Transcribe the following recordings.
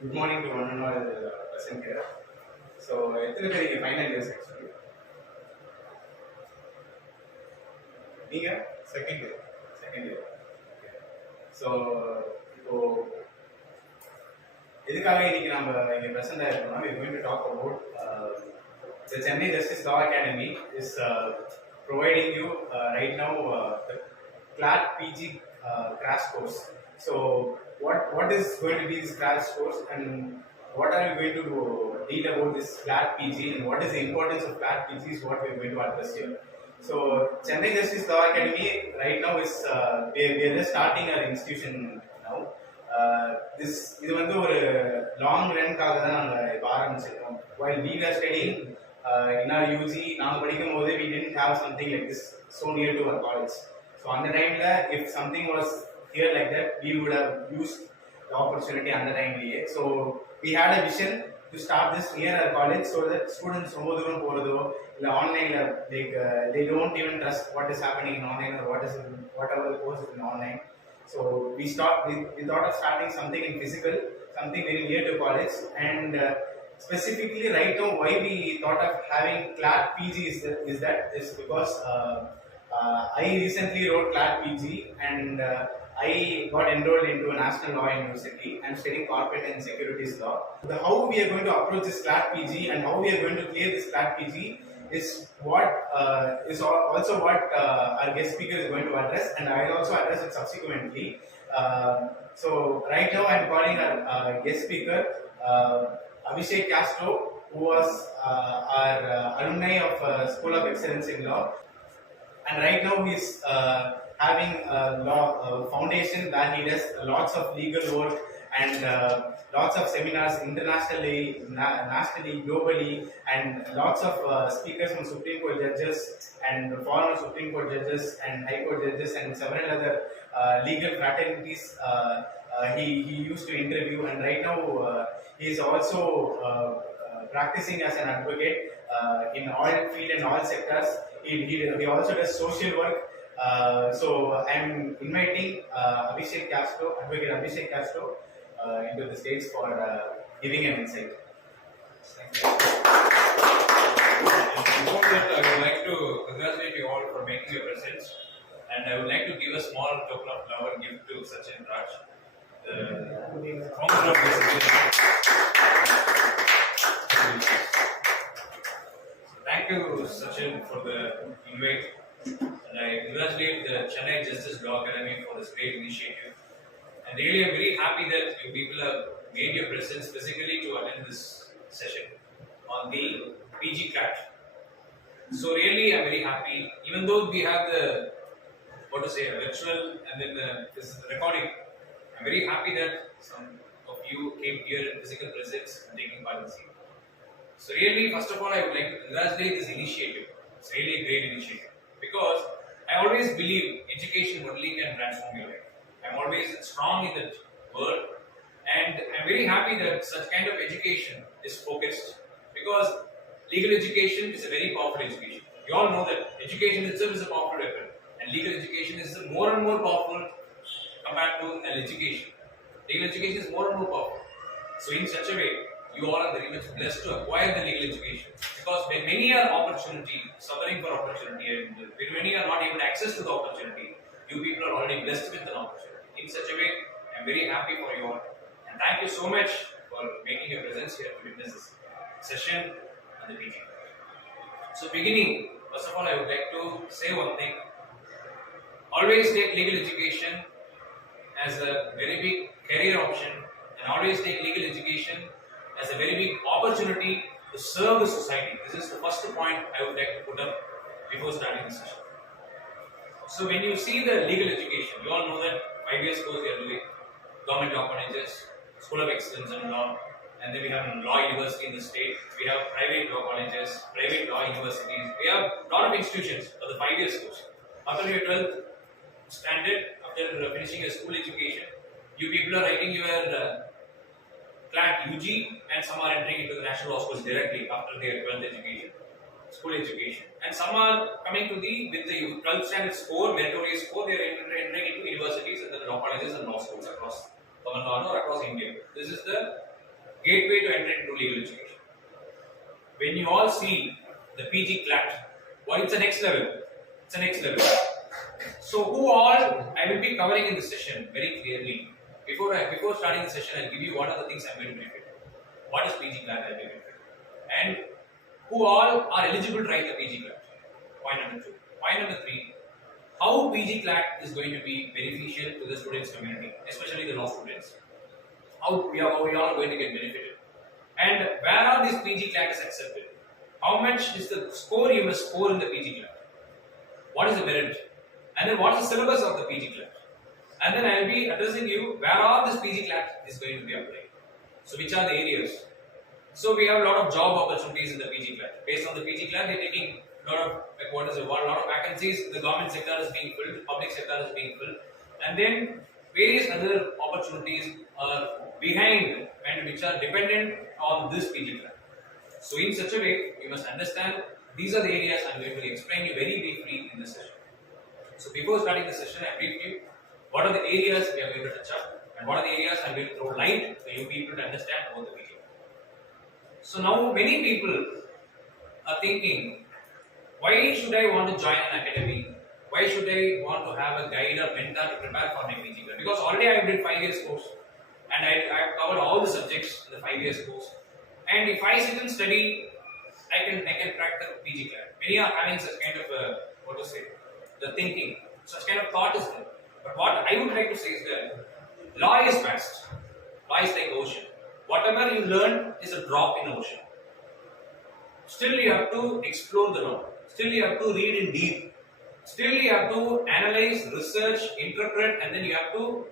Good morning to one and all present here. So, எத்தனை பேர் இங்கே ஃபைனல் இயர்ஸ் ஆக்சுவலி? நீங்க செகண்ட் இயர். ஸோ இப்போ எதுக்காக இன்னைக்கு நம்ம இங்கே present ஆகிருக்கோம்னா we are going to talk about the Chennai Justice Law Academy is providing you right now the CLAT PG crash course. So what is going to be this crash course and what are we going to deal about this CLAT PG and what is the importance of CLAT PG is what we are going to address here. So Chennai Justice Law Academy right now is we are just starting our institution now. இது வந்து ஒரு long ரன்காக தான் நாங்கள் இப்போ ஆரம்பிச்சிருக்கோம். While we were studying in our UG, நாங்கள் படிக்கும் போது we didn't have something like this so near to our college. So அந்த டைம்ல if something was here like that, we would have used the opportunity அந்த டைம்லயே. So we had a vision to start this near our college so that students ரொம்ப தூரம் போறதோ இல்லை ஆன்லைன்ல like they don't even trust what is happening in online or whatever the course is in online. So we thought of starting something in physical, something very near to college, and specifically right now why we thought of having CLAT PG is because I recently wrote CLAT PG and I got enrolled into a national law university. I'm studying corporate and securities law. How we are going to approach this CLAT PG and how we are going to clear this CLAT PG is what is also what our guest speaker is going to address, and I will also address it subsequently. So right now I'm calling our guest speaker Abhishake Castro, who was our alumni of School of Excellence in Law, and right now he's having a law foundation where he does lots of legal work and lots of seminars internationally, nationally, globally, and lots of speakers from Supreme Court judges and former Supreme Court judges and High Court judges and several other legal fraternities he used to interview, and right now he is also practicing as an advocate in all field and all sectors. He also does social work. So I'm inviting Advocate Abishake Castro into the stage for giving an insight. Thank you. Before that, I would like to congratulate you all for making your presence, and I would like to give a small token of love and gift to Sachin Raj, the founder of this institution. Thank you, Sachin, for the invite, and I congratulate the Chennai Justice Law Academy for this great initiative. And really, I'm very happy that you people have made your presence physically to attend this session on the PG CLAT. So really, I'm very happy. Even though we have the virtual and then this recording, I'm very happy that some of you came here in physical presence and taking part in the scene. So really, first of all, I would like to congratulate this initiative. It's really a great initiative because I always believe education only can transform your life. I'm always strong in that word, and I'm very happy that such kind of education is focused because legal education is a very powerful education. You all know that education itself is a powerful weapon, and legal education is more and more powerful compared to an education. Legal education is more and more powerful. So in such a way, you all are very much blessed to acquire the legal education because when many are suffering for opportunity, and when many are not able to access to the opportunity, you people are already blessed with an opportunity. In such a way, I am very happy for you all, and thank you so much for making your presence here to witness this session and the meeting. So beginning, first of all, I would like to say one thing. Always take legal education as a very big career option, and always take legal education as a very big opportunity to serve the society. This is the first point I would like to put up before starting the session. So when you see the legal education, you all know that 5 years course we are doing, government law colleges, School of Excellence in Law, and then we have a law university in the state, we have private law colleges, private law universities, we have a lot of institutions for the 5 years course. After your 12th standard, after finishing your school education, you people are writing your CLAT UG, and some are entering into the national law schools directly after their 12th education, school education, and some are coming to with the 12th standard score, meritorious score, they are entering into universities and then law colleges and law schools across Tamilnadu or across India. This is the gateway to enter into legal education. When you all see the PG CLAT, well, it's the next level. It's the next level. So, who all I will be covering in this session very clearly. Before starting the session, I'll give you what are the things I'm going to benefit. What is PG CLAT I'll be benefit, and who all are eligible to write the PG CLAT. Point number 2. Point number 3. How PG CLAT is going to be beneficial to the students' community, especially the law students. How we are all going to get benefited, and where are these PG CLAT is accepted. How much is the score you must score in the PG CLAT? What is the merit? And then what is the syllabus of the PG CLAT? And then I will be addressing you where all this PG CLAT is going to be applied. So which are the areas? So we have a lot of job opportunities in the PG CLAT. Based on the PG CLAT, they are taking a lot of vacancies. The government sector is being filled, public sector is being filled, and then various other opportunities are behind and which are dependent on this PG CLAT. So in such a way, you must understand these are the areas I am going to explain you very briefly in this session. So before starting the session, I briefed you what are the areas we are going to touch up and what are the areas I am going to throw light for you people to understand about the PG CLAT. So now many people are thinking, why should I want to join an academy? Why should I want to have a guide or mentor to prepare for my PG CLAT? Because already I did 5 years course and I have covered all the subjects in the 5 years course. And if I sit and study, I can crack the PG CLAT. Many are having such kind of the thinking, such kind of thought is there. But what I would like to say is that law is vast. Law is like ocean. Whatever you learn is a drop in the ocean. Still you have to explore the law. Still you have to read in deep. Still you have to analyze, research, interpret, and then you have to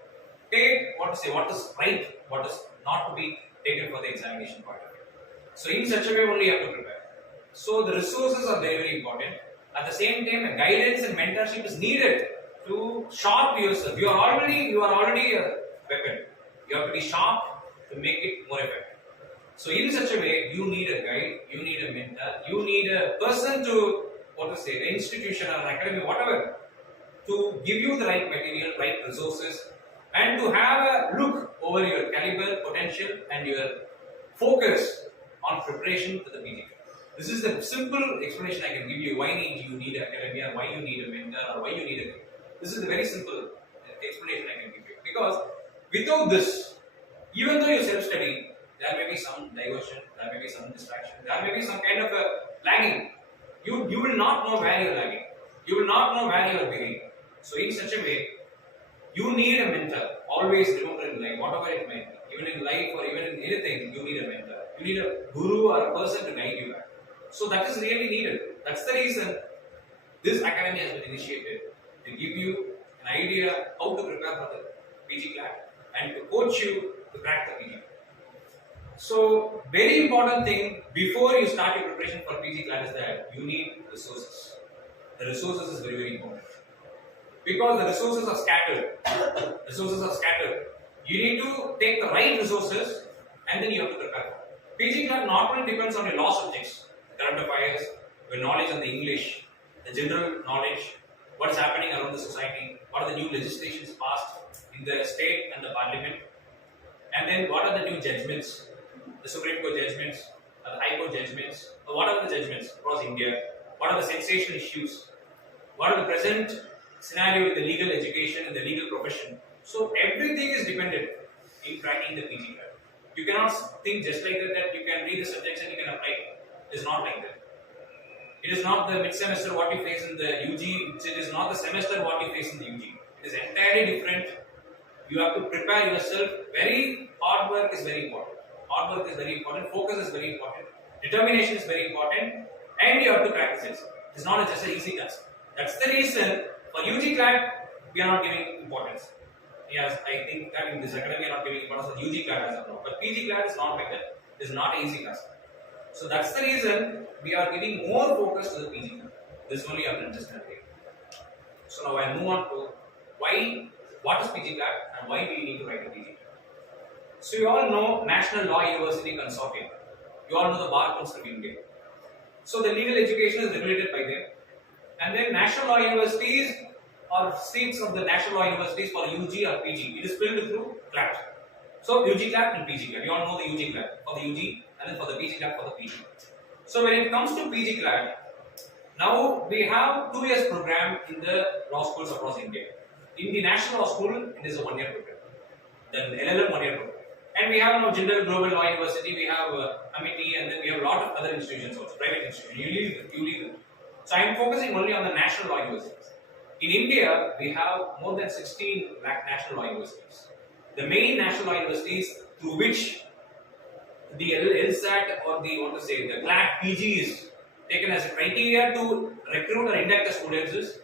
take what is right, what is not to be taken for the examination part of it. So in such a way only you have to prepare. So the resources are very, very important. At the same time, a guidance and mentorship is needed to sharp yourself. You are already a weapon. You have to be sharp to make it more effective. So in such a way, you need a guide, you need a mentor, you need a person to an institution or an academy, whatever, to give you the right material, right resources, and to have a look over your caliber, potential, and your focus on preparation for the PG. This is the simple explanation I can give you why you need academia, why you need a mentor, or why you need a guide. This is the very simple explanation I can give you. Because without this, even though you self-study, there may be some diversion, there may be some distraction, there may be some kind of a lagging. You will not know where you are lagging. You will not know where you are beginning. So in such a way, you need a mentor. Always remember in life, whatever it may be, even in life or even in anything, you need a mentor. You need a guru or a person to guide you back. So that is really needed. That's the reason this academy has been initiated, to give you an idea how to prepare for the PG CLAT and to coach you to crack the PG. So very important thing before you start your preparation for PG CLAT is that you need resources. The resources is very, very important. Because the resources are scattered. Resources are scattered. You need to take the right resources and then you have to prepare. PG CLAT not only depends on your law subjects, current affairs, your knowledge on the English, the general knowledge, what is happening around the society, what are the new legislations passed in the state and the parliament, and then what are the new judgments, the Supreme Court judgments, or the High Court judgments, or what are the judgments across India, what are the sensational issues, what are the present scenario in the legal education and the legal profession. So everything is dependent in cracking the PG CLAT. You cannot think just like that you can read the subjects and you can apply it. It is not like that. It is not the mid-semester what you face in the UG, it is not the semester what you face in the UG. It is entirely different. You have to prepare yourself. Hard work is very important. Hard work is very important, focus is very important, determination is very important, and you have to practice it. It is not just an easy task. That's the reason for UG CLAT we are not giving importance. Yes, I think that in this academy we are not giving importance for UG CLAT as of now. But PG CLAT is not like that. It is not an easy task. So that's the reason we are giving more focus to the PG CLAT. This only you have to understand. So now I move on to what is PG CLAT and why do you need to write a PG CLAT. So you all know National Law University Consortium. You all know the Bar Council of India. So the legal education is regulated by them. And then National Law Universities or seats of the National Law Universities for UG or PG. It is filled through CLAT. So UG CLAT and PG CLAT. You all know the UG CLAT for the UG and then for the PG CLAT for the PG. So when it comes to PG CLAT, now we have 2 years program in the law schools across India. In the national law school, it is a 1 year program. Then LLM 1 year program. And we have now General Global Law University, we have Amity, and then we have a lot of other institutions also, private institutions. You leave them. So I am focusing only on the national law universities. In India, we have more than 16 lakh national law universities. The main national law universities through which the LSAT or the CLAT PG is taken as a criteria to recruit or induct the students is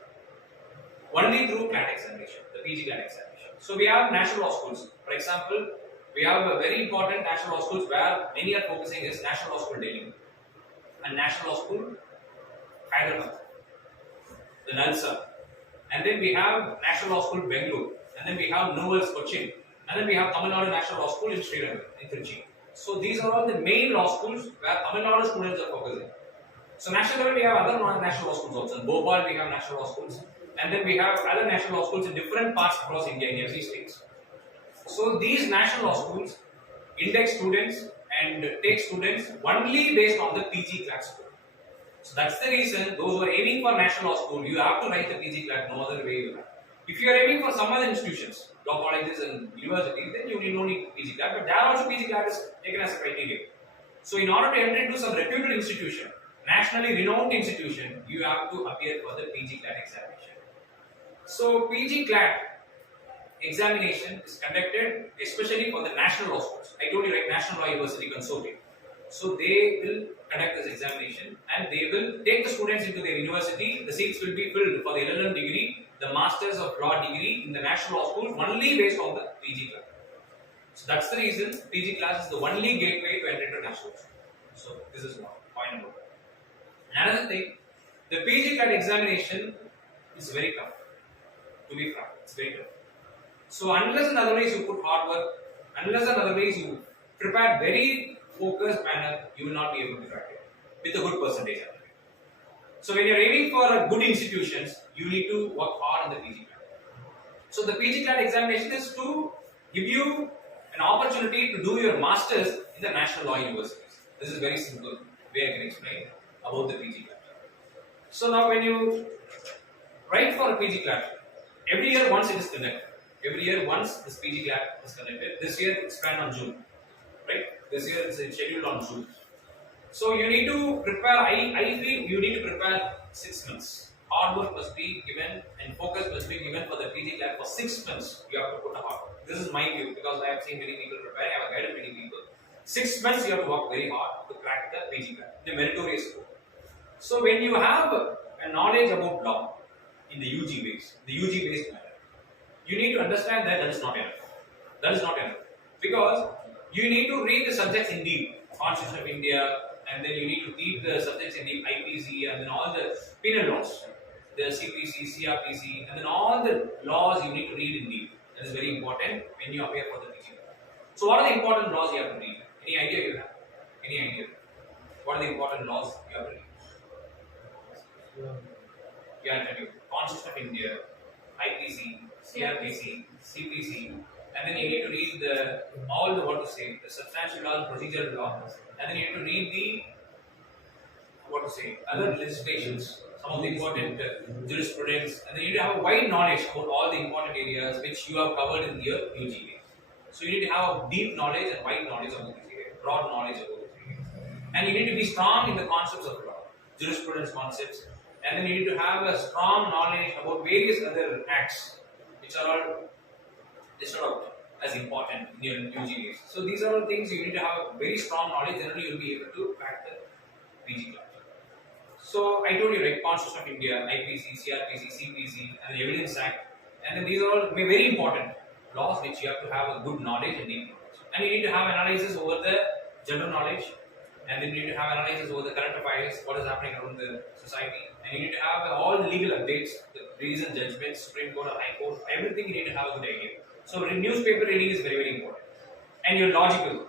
only through CLAT examination, the PG CLAT examination. So we have national law schools. For example, we have a very important national law schools where many are focusing is National Law School Delhi and National Law School Hyderabad, the NALSA. And then we have National Law School Bangalore, and then we have Novels Cochin, and then we have Tamilnadu National Law School in Srirangam, in Trichy. So these are all the main law schools where Tamilnadu students are focusing. So national level we have other national law schools also. In Bhopal we have national law schools, and then we have other national law schools in different parts across India in every state. So these national law schools index students and take students only based on the PG CLAT score. So that's the reason those who are aiming for national law school, you have to write the PG CLAT, no other way you have. If you are aiming for some other institutions, law colleges and universities, then you don't need PG CLAT, but there also PG CLAT is taken as a criteria. So in order to enter into some reputed institution, nationally renowned institution, you have to appear for the PG CLAT examination. So PG CLAT examination is conducted especially for the national law schools. I told you, right, National Law University Consortium. So they will conduct this examination and they will take the students into their university. The seats will be filled for the LLM degree, the Masters of Law degree in the national law schools only based on the PG class. So that's the reason PG class is the only gateway to enter into national law. So this is one point number one. Another thing, the PG CLAT examination is very tough. To be frank, it's very tough. So unless and otherwise you put hard work, unless and otherwise you prepare very focused manner, you will not be able to crack it with a good percentage. So when you are aiming for good institutions, you need to work hard in the PG CLAT. So the PG CLAT examination is to give you an opportunity to do your masters in the national law universities. This is very simple way I can explain about the PG CLAT. So now when you write for a PG CLAT, every year once it is conducted. Every year once this PG CLAT is conducted. This year it's planned on June, right? This year it's scheduled on June. So you need to prepare. I feel you need to prepare 6 months. Hard work must be given and focus must be given for the PG CLAT for 6 months. You have to put a hard work. This is my view because I have seen many people prepare. I have guided many people. 6 months you have to work very hard to crack the PG CLAT, the meritorious score. So when you have a knowledge about law in the UG based manner, you need to understand that is not enough. That is not enough. Because you need to read the subjects in deep, Constitution of India, and then you need to read the subjects in deep, IPC, and then all the penal laws, the CPC, CRPC, and then all the laws you need to read in deep. That is very important when you appear for the PG. So what are the important laws you have to read? Any idea you have? Any idea? What are the important laws you have to read? Yeah, I tell you. Constitution of India, IPC, CRPC, CPC, and then you need to read the substantial law and procedural law, and then you need to read the other legislations, some of the important jurisprudence, and then you need to have a wide knowledge about all the important areas which you have covered in your UG. So you need to have a deep knowledge and wide knowledge about this area, broad knowledge about this area, and you need to be strong in the concepts of law, jurisprudence concepts, and then you need to have a strong knowledge about various other acts which are all listed out as important in your UG. So these are all things you need to have very strong knowledge, generally you will be able to crack the PG class. So I told you, right, Constitution of India, IPC, CRPC, CPC, and the Evidence Act, and then these are all very important laws which you have to have a good knowledge and deep knowledge. And you need to have analysis over the general knowledge, and then you need to have analysis over the current affairs, what is happening around the society, and you need to have all the legal updates, the recent judgments, Supreme Court or High Court, everything you need to have a good idea. So newspaper reading is very, very important. And your logical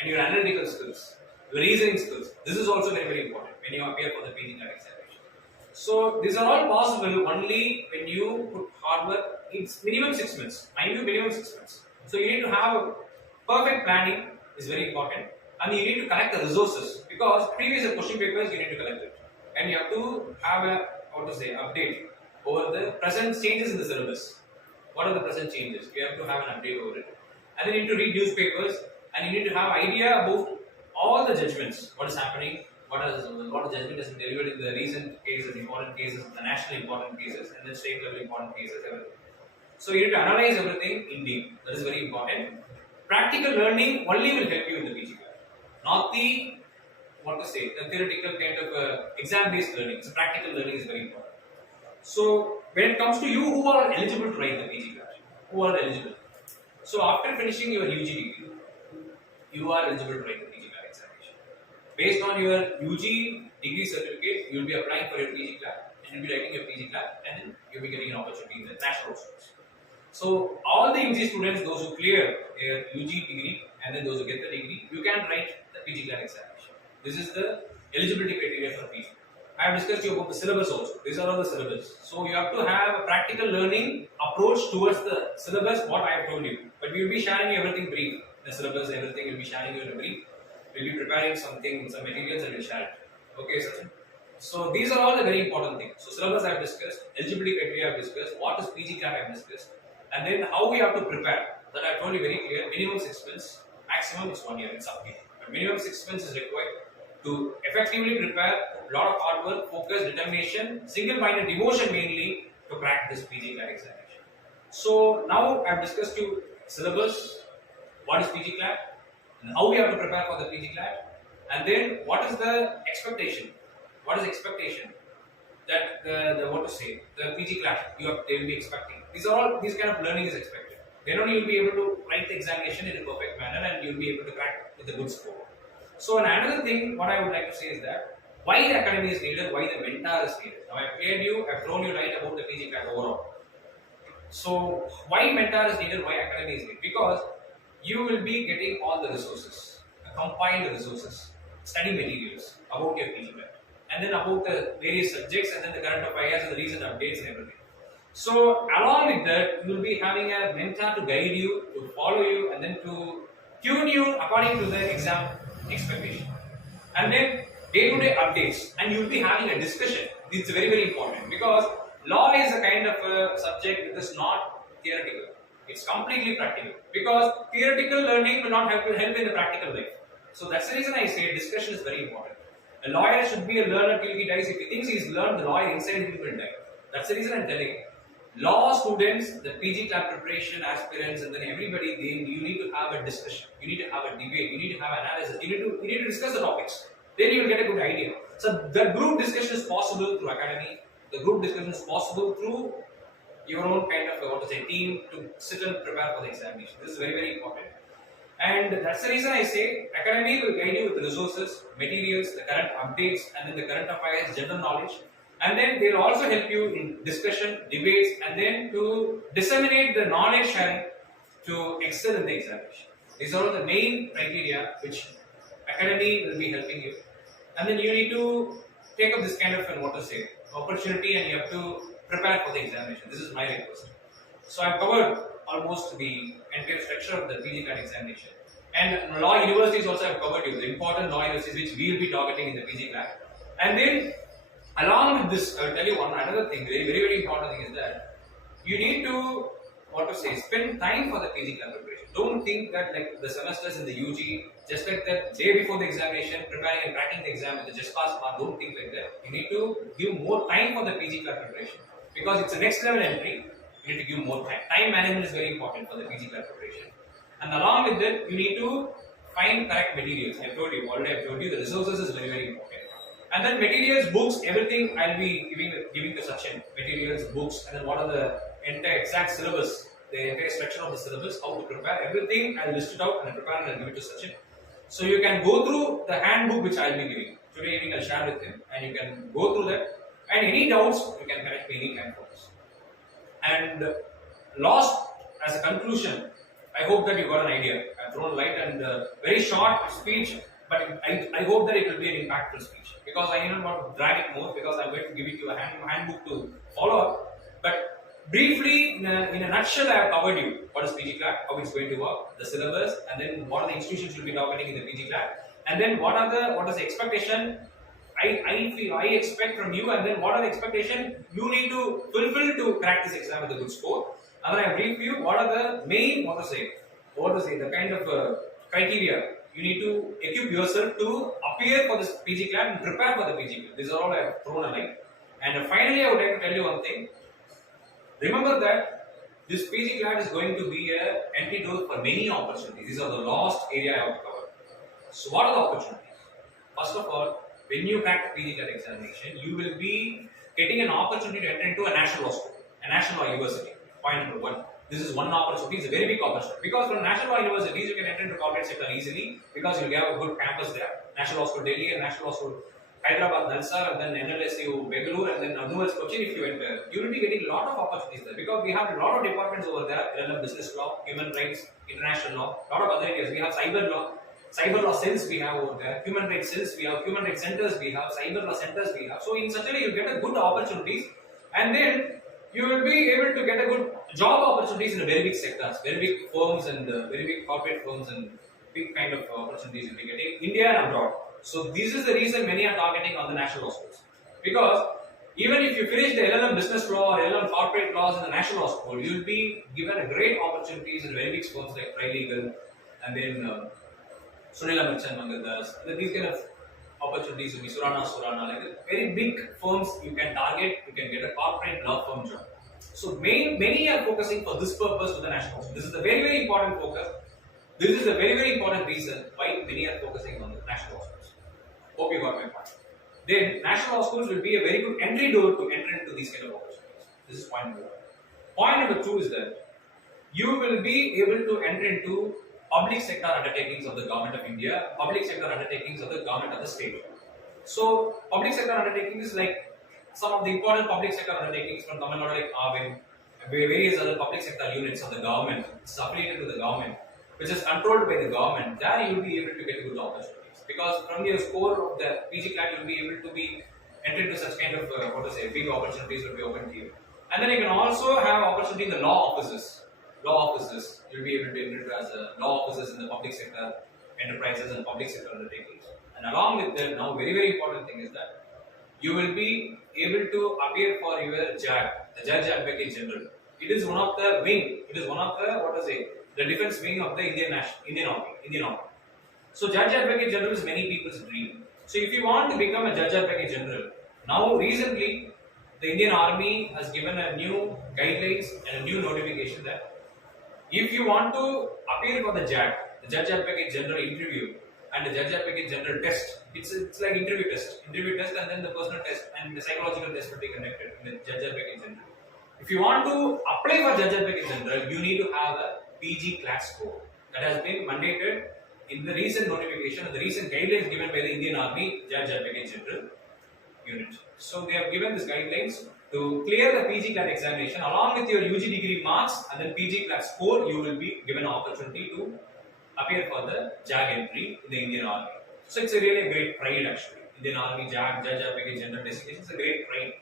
and your analytical skills, your reasoning skills, this is also very, very important when you appear for the PG CLAT examination. So these are all possible only when you put hard work. It's minimum 6 months. Mind you, minimum 6 months. So you need to have Perfect planning is very important, and you need to collect the resources because previous question papers you need to collect it, and you have to have a update over the present changes in the syllabus. What are the present changes? You have to have an update over it, and then you need to read newspapers, and you need to have idea about all the judgments, what is happening, what the judgment has been delivered in the recent cases, important cases, the national important cases, and the state level important cases, everything. So you need to analyze everything in deep. That is very important. Practical learning only will help you in the PG class, not the the theoretical kind of exam-based learning. So practical learning is very important. So when it comes to you who are eligible to write the PG class, who are eligible? So after finishing your UG degree, you are eligible to write the PG class examination. Based on your UG degree certificate, you will be applying for your PG class, and you will be writing your PG class, and then you will be getting an opportunity in the national schools. So all the UG students, those who clear their UG degree and then those who get the degree, you can write the PG class examination. This is the eligibility criteria for PG. I have discussed you about the syllabus also. These are all the syllabus. So you have to have a practical learning approach towards the syllabus, what I have told you. But we will be sharing you everything brief. The syllabus, everything will be sharing you in a brief. We will be preparing something, some materials, and we will share it. Okay, Sachin? So these are all the very important things. So syllabus I have discussed, eligibility criteria I have discussed, what is PG class I have discussed, and then how we have to prepare. That I have told you very clear. Minimum 6 months, maximum is 1 year. It's up to you. But minimum 6 months is required to effectively prepare. A lot of hard work, focus, determination, single-minded devotion mainly to crack this PG class examination. So now I have discussed you syllabus, what is PG class, and how we have to prepare for the PG class, and then what is the expectation. What is expectation? That the PG class they will be expecting. These kind of learning is expected. Then only you will be able to write the examination in a perfect manner, and you will be able to crack with a good score. So another thing, what I would like to say is that why the academy is needed, why the mentor is needed. Now I've thrown you light about the PG class overall. So why mentor is needed, why academy is needed? Because you will be getting all the resources, compiled resources, study materials about your PG class, and then about the various subjects, and then the current affairs and the recent updates and everything. So along with that, you will be having a mentor to guide you, to follow you, and then to tune you according to the exam expectation. And then day-to-day updates, and you will be having a discussion. It's very, very important because law is a kind of a subject that is not theoretical. It's completely practical because theoretical learning will not help in the practical life. So that's the reason I say discussion is very important. A lawyer should be a learner till he dies. If he thinks he's learned the law inside, he will die. That's the reason I'm telling you. Law students, the PG class preparation aspirants, and then everybody, you need to have a discussion. You need to have a debate. You need to have analysis. You need to discuss the topics. Then you will get a good idea. So the group discussion is possible through academy. The group discussion is possible through your own kind of team to sit and prepare for the examination. This is very, very important. And that's the reason I say academy will guide you with the resources, materials, the current updates, and then the current affairs, general knowledge. And then they will also help you in discussion, debates, and then to disseminate the knowledge sharing to excel in the examination. These are all the main criteria which academy will be helping you. And then you need to take up this kind of opportunity, and you have to prepare for the examination. This is my request. So I have covered almost the entire structure of the PG class examination. And law universities also have covered you, the important law universities which we will be targeting in the PG class. And then along with this, I will tell you another thing, very, very, very important thing is that you need to spend time for the PG class preparation. Don't think that like the semesters in the UG, just like that day before the examination, preparing and cracking the exam with the just pass mark. Don't think like that. You need to give more time for the PG class preparation because it's a next level entry. You need to give more time. Time management is very important for the PG class preparation. And along with that, you need to find correct materials. I've told you the resources is very, very important. And then materials, books, everything I'll be giving to Sachin. Materials, books, and then what are the entire exact syllabus, the entire structure of the syllabus, how to prepare, everything I'll list it out and I'll prepare and I'll give it to Sachin. So you can go through the handbook which I'll be giving. Today evening I'll share with him, and you can go through that. And any doubts, you can connect me any time for this. And last, as a conclusion, I hope that you got an idea. I've thrown light and very short speech, but I hope that it will be an impactful speech. Because I don't want to drag it more, because I'm going to give it to a handbook to follow up. But briefly, in a nutshell, I have covered you what is PG CLAT, how it's going to work, the syllabus, and then what are the institutions you'll be targeting in the PG CLAT, and then what is the expectation I expect from you, and then what are the expectation you need to fulfill to crack this exam with a good score. And then I brief you what are the main the kind of criteria you need to equip yourself to appear for this PG CLAT and prepare for the PG CLAT. These are all I have thrown a line. And finally, I would like to tell you one thing. Remember that this PG CLAT is going to be an entry door for many opportunities. These are the last area I have to cover. So what are the opportunities? First of all, when you crack the PG CLAT examination, you will be getting an opportunity to enter into a national law school, a national law university. Point number one. This is one opportunity. It's a very big opportunity because from national law universities you can enter into corporate sector easily because you have a good campus there. National Law School Delhi and National Law School Hyderabad, Nalsar, and then NLSU Bengaluru, and then Anuas Cochin. If you enter, you will be getting a lot of opportunities there because we have a lot of departments over there. LLM business law, human rights, international law, a lot of other areas. We have cyber law cells we have over there, human rights cells we have, human rights centers we have, cyber law centers we have. So in such a way you get a good opportunities, and then you will be able to get a good job opportunities in a very big sectors, very big firms and very big corporate firms and big kind of opportunities you'll be getting India and abroad. So this is the reason many are targeting on the national law schools, because even if you finish the LLM business law or LLM corporate laws in the national law school, you will be given a great opportunities in very big firms like Trilegal and then Sunila Merchant Mangadas. These kind of opportunities will be Surana, like very big firms you can target, you can get a corporate law firm job. So many are focusing for this purpose to the national law. This is a very, very important focus. This is a very, very important reason why many are focusing on the national law schools. Hope you got my point. Then national law schools will be a very good entry door to enter into these kind of opportunities. This is point number one. Point number two is that you will be able to enter into public sector undertakings of the government of India, public sector undertakings of the government of the state. So public sector undertakings is like some of the important public sector undertakings from Tamilnadu like AILF, various other public sector units of the government, it's affiliated to the government, which is controlled by the government. There you will be able to get good opportunities because from your score of the PG CLAT you will be able to be entered to such kind of big opportunities will be open to you. And then you can also have opportunity in the law offices. You'll be able to enter as a law offices in the public sector enterprises and public sector undertakings. And along with that, now very, very important thing is that you will be able to appear for your JAG, the Judge Advocate General. It is one of the wing. It is one of the the defense wing of the Indian Army. So Judge Advocate General is many people's dream. So if you want to become a Judge Advocate General, now recently the Indian Army has given a new guidelines and a new notification that if you want to appear for the JAG, the Judge Advocate General interview and the Judge Advocate General test, it's like interview test and then the personal test and the psychological test will be conducted in the Judge Advocate General. If you want to apply for Judge Advocate General, you need to have a PG CLAT score that has been mandated in the recent notification, the recent guidelines given by the Indian Army Judge Advocate General unit. So they have given these guidelines to clear the PG CLAT examination along with your UG degree marks and then PG CLAT score, you will be given an opportunity to appear for the JAG entry in the Indian Army. So it's a really great pride actually. Indian Army JAG, Judge Advocate General designation is a great pride.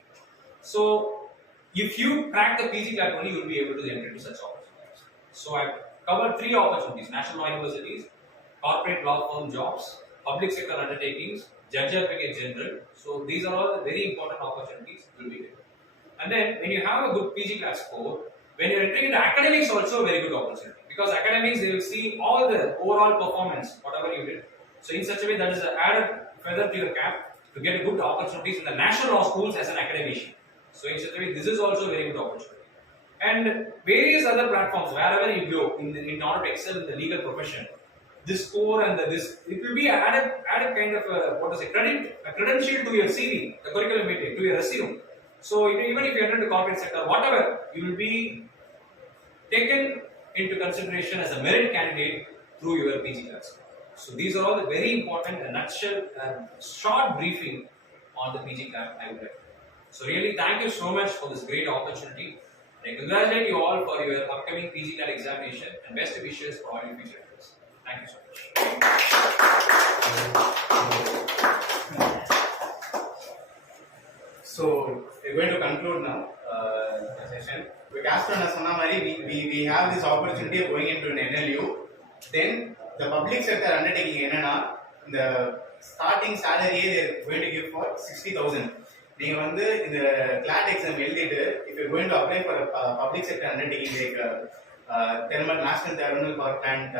So if you crack the PG CLAT only, you will be able to enter into such opportunities. So I've covered 3 opportunities: national law universities, corporate law firm jobs, public sector undertakings, Judge Advocate General. So these are all the very important opportunities you will be getting. And then when you have a good PG CLAT score, when you are entering into academics also a very good opportunity. Because academics, they will see all the overall performance, whatever you did. So in such a way, that is an added feather to your cap to get good opportunities in the national law schools as an academician. So in such a way, this is also a very good opportunity. And various other platforms, wherever you go in order to excel in the legal profession, this score and this, it will be added kind of a credential to your CV, the curriculum vitae, to your resume. So even if you enter the corporate sector, whatever, you will be taken into consideration as a merit candidate through your PG CLAT score. So these are all the very important, a nutshell and short briefing on the PG CLAT I would like. So really thank you so much for this great opportunity. I congratulate you all for your upcoming PG CLAT examination and best wishes for all your future efforts. Thank you so much. So we're going to conclude now the session. Castro na sonna mari we have this opportunity of going into an NLU. Then the public sector undertaking enna the starting salary they are going to give for 60,000. நீங்க வந்து இந்த CLAT exam எழுதிட்டு if you are going to apply for a public sector undertaking like National Thermal Power Plant,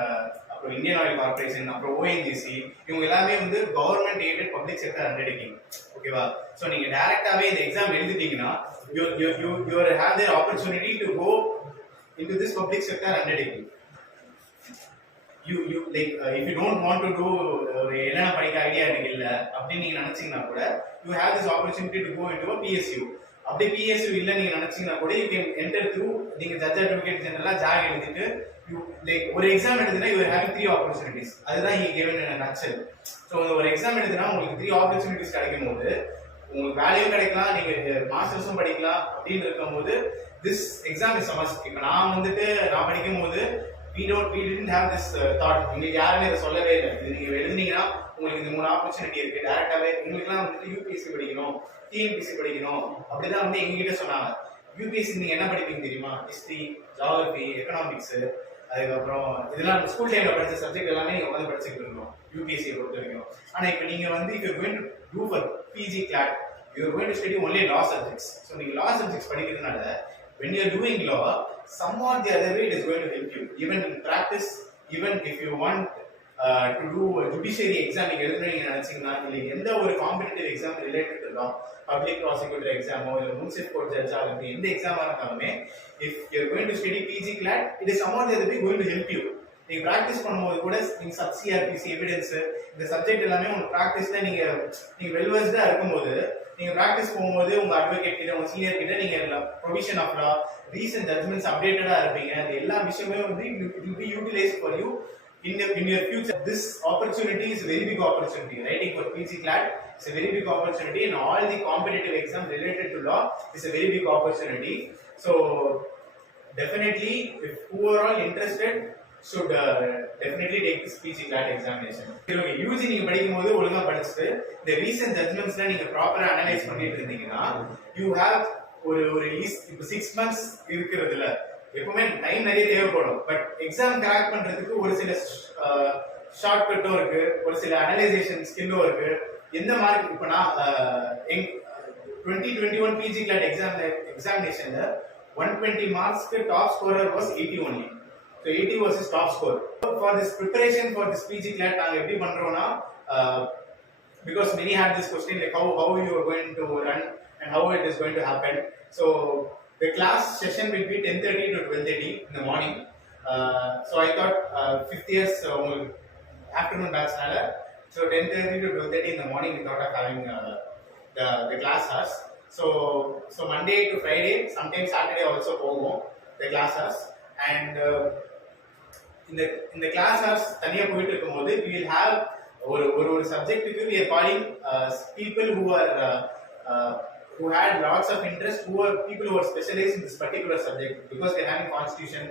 அப்புறம் Indian oil corporation, அப்புறம் ONGC, இவங்க எல்லாமே வந்து government aided public sector undertaking. ஓகேவா? ஸோ நீங்க டைரக்டாவே இந்த exam எழுதிட்டீங்கன்னா you have the opportunity to go into this public sector undertaking. You like if you don't want to do என்னென்ன படிக்க ஐடியா இருக்கு இல்ல அப்படி நீங்க நினைச்சீங்கன்னா கூட you have this opportunity to go into a PSU. அப்படி PSU இல்ல நீங்க நினைச்சீங்கன்னா கூட you can enter through நீங்க ஜட்ஜ் அட்வொகேட் ஜெனரலா ஜாக் எழுதிட்டு you like ஒரு எக்ஸாம் எழுதினா you are having 3 opportunities. அதுதான் he given in a nutshell. So ஒரு எக்ஸாம் எழுதினா உங்களுக்கு 3 opportunities கிடைக்கும்போது உங்களுக்கு வேலையும் கிடைக்கலாம், நீங்க மாஸ்டர்ஸும் படிக்கலாம் அப்படின்னு இருக்கும்போது this exam is a must. இப்போ நான் படிக்கும்போது we didn't have this thought. உங்களுக்கு யாருமே இதை சொல்லவே இல்லை. இது நீங்க எழுதினீங்கன்னா உங்களுக்கு இந்த 3 ஆப்பர்ச்சுனிட்டி இருக்கு. டைரக்டாவே உங்களுக்குலாம் வந்துட்டு யூபிஎஸ்சி படிக்கணும், டிஎன்பிஎஸ்சி படிக்கணும் அப்படிதான் வந்து எங்ககிட்ட சொன்னாங்க. யூபிஎஸ்சி நீங்க என்ன படிப்பீங்க தெரியுமா? ஹிஸ்டரி, ஜியோகிராஃபி, எக்கனாமிக்ஸ், அதுக்கப்புறம் இதெல்லாம் ஸ்கூல் டைம்ல படிச்ச சப்ஜெக்ட் எல்லாமே நீங்க உட்காந்து படிச்சுட்டு இருக்கணும் யூபிஎஸ்சியை பொறுத்த வரைக்கும். ஆனா இப்போ நீங்க வந்து if you're going to do for PG CLAT, you're going to study only law subjects. So நீங்க law subjects படிக்கிறதுனால when you're doing law, some or the other way it is going to help you. Even in practice, even if you want to do a judiciary exam, நீங்க எழுதுறீங்க நினைச்சீங்கன்னா இல்லை எந்த ஒரு competitive exam related to law, public prosecutor எக்ஸாமோ இல்லை municipal court judge ஆகட்டும், எந்த எக்ஸாமா இருந்தாலுமே if you're going to study PG CLAT, it is some or the other way going to help you. நீங்க பிராக்டிஸ் பண்ணும்போது கூட நீங்க சப் சிஆர்பிசி எவிடன்ஸ் இந்த சப்ஜெக்ட் எல்லாமே உங்க பிராக்டிஸ்ல நீங்க வெல்வெர்ஸ்டா இருக்கும்போது நீங்க பிராக்டிஸ் போகும்போது உங்க அட்வொகேட் கிட்ட உங்க சீனியர் கிட்ட நீங்க provision of law, recent judgments அப்டேட்டடா இருப்பீங்க. அது எல்லா விஷயமே வந்து it will be utilized for you in your future. This opportunity is a very big opportunity. Writing for PG CLAT is a very big opportunity, and all the competitive exams related to law is a very big opportunity. So definitely, if who are all interested should definitely take this PG CLAT examination. Okay, UG நீங்க படிக்கும்போது ஒழுங்கா படிச்சிட்டு இந்த recent ஜட்ஜ்மெண்ட்ஸ்ல நீங்க ப்ராப்பரா analyse பண்ணிட்டு இருந்தீங்கன்னா you have ஒரு இப்போ 6 months இருக்குறதுல எப்பவுமே டைம் நிறைய தேவைப்படும். பட் எக்ஸாம் கிராக் பண்றதுக்கு ஒரு சில ஷார்ட் கட்டும் இருக்கு, ஒரு சில அனலைசேஷன் ஸ்கில்லும் இருக்கு. எந்த மார்க் இப்போ நான் 2021 PG CLAT examinationல 120 marksக்கு top scorer was 80 only. So 80 was his top score. For this preparation for this PG CLAT நாங்க எப்படி பண்றோம்னா because many had this question like how you are going to run and how it is going to happen. So the class session will be 10:30 to 12:30 in the morning. So I thought 5th years afternoon batch nala, so 10:30 to 12:30 in the morning we thought of having the class hours. So Monday to Friday, sometimes Saturday also போகும் the class hours. And in the class hours தனியா போயிட்டு இருக்கும்போது we will have ஒரு சப்ஜெக்ட்டுக்கு we are calling people who had lots of interest, who are people who are specialized in this particular subject because they are having constitution,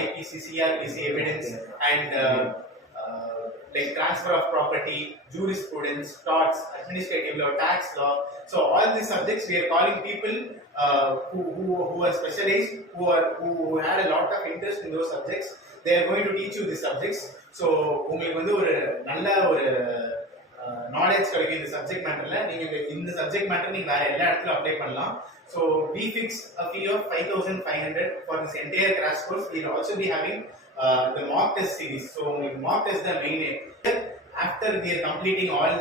IPC, CRPC evidence, and like transfer of property, jurisprudence, torts, administrative law, tax law. So all these subjects we are calling people who are specialized, who had a lot of interest in those subjects. They are going to teach you these subjects. So உங்களுக்கு வந்து ஒரு நல்ல ஒரு knowledge கிடைக்கும் இந்த subject மேட்டர்ல. நீங்க இந்த subject matter நீங்க வேற எல்லா இடத்துல அப்ளை பண்ணலாம். So we fixed a fee of 5,500 for this entire crash course. We will also be having the mock test series. So mock test the main after we are completing all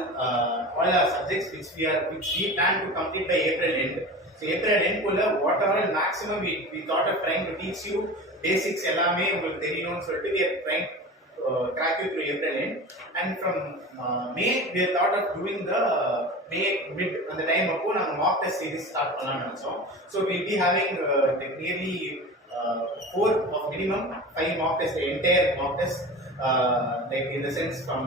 our subjects which we plan to complete by April end. So April end kulla whatever maximum we thought of trying to teach you basics எல்லாமே உங்களுக்கு தெரியணும்னு சொல்லிட்டு we are trying crack you through April end, and from May we thought of doing the May mid on the time appo naanga mock test series start பண்ணலாம்னு நினைச்சோம். So we'll be having nearly 4 of minimum 5 mock test, the entire mock test, like in the sense from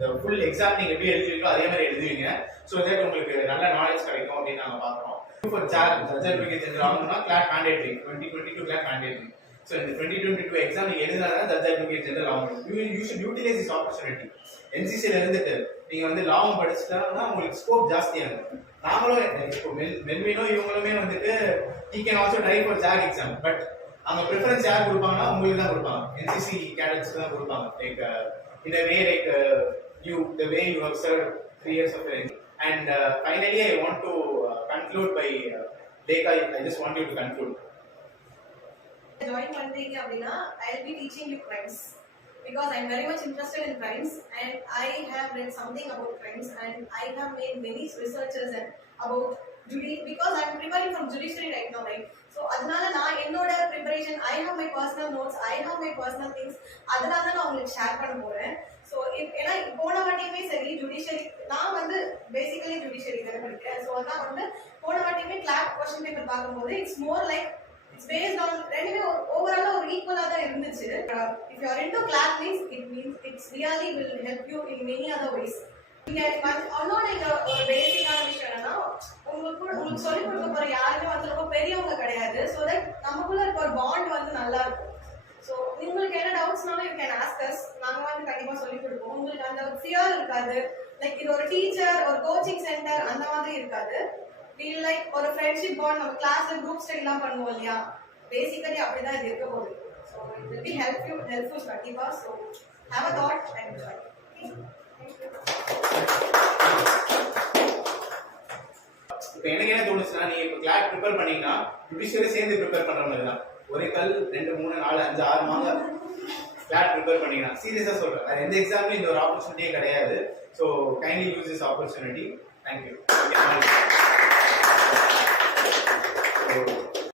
the full exam நீங்க எப்படி எழுதுவீங்களோ அதே மாதிரி எழுதுவீங்க. So that உங்களுக்கு நல்ல knowledge கிடைக்கும் அப்படின்னு நாங்க பார்க்கிறோம். For judge advocate general ஆகணும்னா CLAT mandatory 2022 CLAT mandatory. So in the 2022 exam நீங்க எழுதுனாதான் judge advocate general ஆகணும். You should utilize this opportunity. NCC ல இருந்துட்டு நீங்க வந்து லாவும் படிச்சுட்டா உங்களுக்கு ஸ்கோப் ஜாஸ்தியாகும். நாமளும் இப்போ மெல்வினும் இவங்களுமே வந்துட்டு he can also try for JAG exam, but அவங்க ப்ரிஃபரன்ஸ் யார் கொடுப்பாங்கன்னா உங்களுக்கு தான் கொடுப்பாங்க, NCC கேடட்ஸ் தான் கொடுப்பாங்க. Like in a way like the way you have served 3 years of training. And finally I want to conclude by Dekha, I just want you to conclude. Join பண்றீங்க அப்படின்னா I'll be teaching you crimes because I'm very much interested in crimes and I have read something about crimes and I have made many researches about because I'm preparing from judiciary right now, right? So அதனால நான் என்னோட preparation, I have my personal notes, I have my personal things, அதனால நான் உங்களுக்கு share பண்ண போறேன். So ஏன்னா போன வாட்டியுமே சரி ஜுடிஷியரி, நான் வந்து பேசிக்கலி ஜுடிஷியரி தானே படிக்கிறேன். ஸோ அதான் வந்து போன வாட்டியுமே கிளாட் கொஸ்டின் பேப்பர் பார்க்கும்போது it's more like it's based on ரெண்டுமே ஓவராலா ஒரு ஈக்குவலா தான் இருந்துச்சு. if you are into CLAT means it's really will help you in many other ways. நீங்க இன்னொரு ஒரு பேசிக்கான விஷயம் என்னன்னா உங்களுக்கு சொல்லிக் கொடுக்க போற யாருமே வந்து ரொம்ப பெரியவங்க கிடையாது. ஸோ தட் நமக்குள்ள இருக்க ஒரு பாண்ட் வந்து நல்லா இருக்கும். ஸோ உங்களுக்கு என்ன டவுட்ஸ்னாலும் யூ கேன் ஆஸ்க் அஸ், நாங்கள் வந்து கண்டிப்பா சொல்லிக் கொடுப்போம். உங்களுக்கு அந்த ஒரு ஃபியர் இருக்காது, லைக் இது ஒரு டீச்சர் ஒரு கோச்சிங் சென்டர் அந்த மாதிரி இருக்காது. feel like ஒரு ஃப்ரெண்ட்ஷிப் பாண்ட், நம்ம கிளாஸ்ல குரூப் ஸ்டடிலாம் பண்ணுவோம் இல்லையா, பேசிக்கலி அப்படிதான் இது இருக்க போகுது. So it will be helpful கண்டிப்பா. So have a thought and enjoy. இப்போ எனக்கு என்ன தோணுச்சுன்னா, நீங்க இப்போ கிளாட் ப்ரிப்பேர் பண்ணீங்கன்னா ஜுடிஷியரி சேர்ந்து ப்ரிப்பேர் பண்ற மாதிரி தான். ஒரே கல் 2 3 4 5 6 மாதம் கிளாட் ப்ரிப்பேர் பண்ணீங்கன்னா, சீரியஸா சொல்றேன், அது எந்த எக்ஸாம்லயும் இந்த ஒரு ஆப்பர்ச்சுனிட்டியே கிடையாது. So kindly use this opportunity. Thank you.